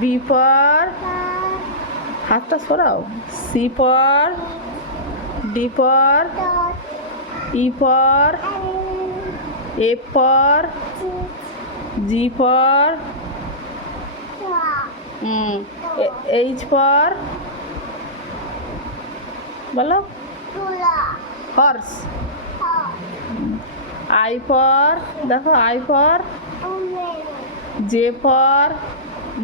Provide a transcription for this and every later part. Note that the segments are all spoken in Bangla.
বি ফর, হাতটা সরাও। C for, D for, E for, F for, G for, H for, বলো হর্স। আই ফর, দেখো আই ফর, জে ফর,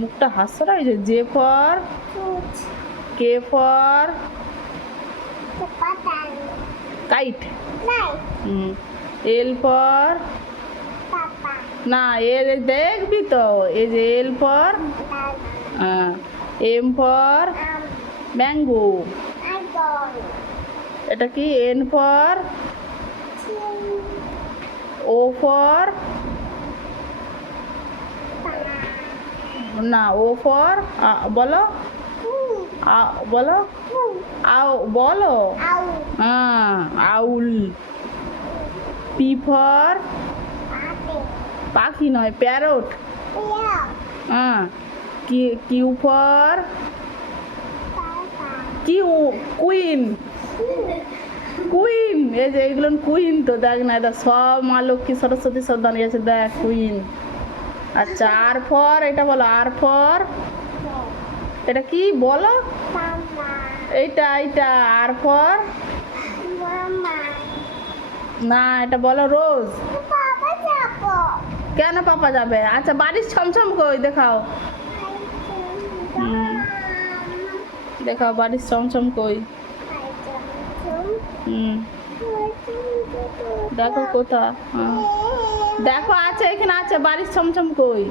মুখটা হাসরা হয়েছে, J for, K for kite, L for, না এর দেখবি তো, এই যে L for, M for mango, এটা কি এন ফর, ও ফর, না ও ফর, বলো বলো আও, বলো আউল। পি ফর, পাখি নয় parrot. Q for, Q queen, queen, এই যে এইগুলো কুইন তো, দেখ না এটা সব মা লক্ষ্মী সরস্বতী সব দাঁড়িয়ে আছে, দেখ কুইন। আচ্ছা আর ফর, এটা বলো আর ফর, এটা কি বলো, এইটা এইটা আর ফর, না এটা বলো রোজ। কেন পাপা যাবে? আচ্ছা বাড়ির ছমছম কই দেখাও, দেখাও বাড়ির ছমছম কই, দেখো কোথা, দেখো আছে এখানে আছে, বাড়ির ছমছম কই,